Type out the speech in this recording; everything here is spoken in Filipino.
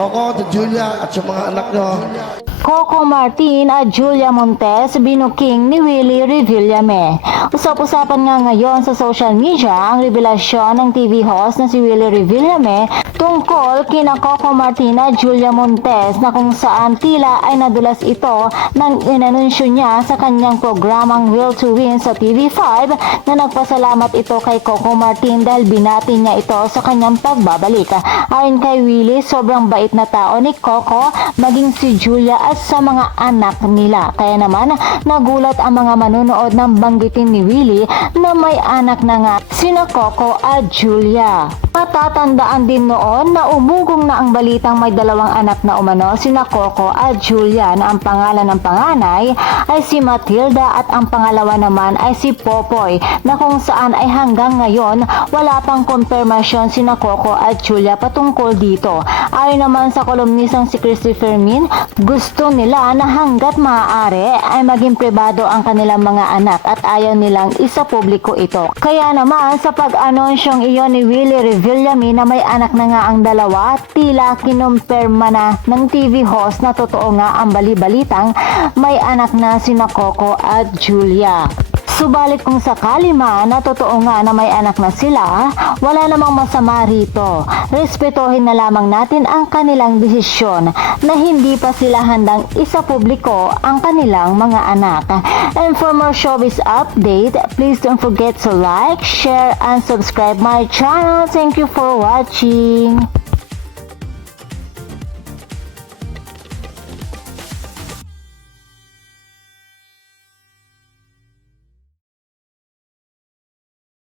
Coco, Julia at sa mga anak nyo. Coco Martin at Julia Montes binuking ni Willie Revillame. Usap-usapan nga ngayon sa social media ang revelasyon ng TV host na si Willie Revillame tungkol kina Coco Martin at Julia Montes na kung saan tila ay nadulas ito nang inanunsyo niya sa kanyang programang Will to Win sa TV5 na nagpasalamat ito kay Coco Martin dahil binati niya ito sa kanyang pagbabalik. Ayon kay Willie, sobrang bait na tao ni Coco maging si Julia at sa mga anak nila. Kaya naman, nagulat ang mga manunood ng banggitin ni Willie na may anak na nga sina Coco at Julia. Matatandaan din noon na umugong na ang balitang may dalawang anak na umano sina Coco at Julia na ang pangalan ng panganay ay si Matilda at ang pangalawa naman ay si Popoy na kung saan ay hanggang ngayon wala pang konfirmasyon sina Coco at Julia patungkol dito. Ayon naman sa kolumnistang si Christopher Min, gusto nila na hanggat maaari ay maging pribado ang kanilang mga anak at ayaw nilang isa publiko ito. Kaya naman sa pag-anonsyong iyon ni Willie Revillame na may anak na nga ang dalawa, tila kinumpirma na ng TV host na totoo nga ang bali-balitang may anak na sina Coco at Julia. Subalit kung sakali man na totoo nga na may anak na sila, wala namang masama rito. Respetuhin na lamang natin ang kanilang desisyon na hindi pa sila handang isa publiko ang kanilang mga anak. And for more showbiz update, please don't forget to like, share, and subscribe my channel. Thank you for watching.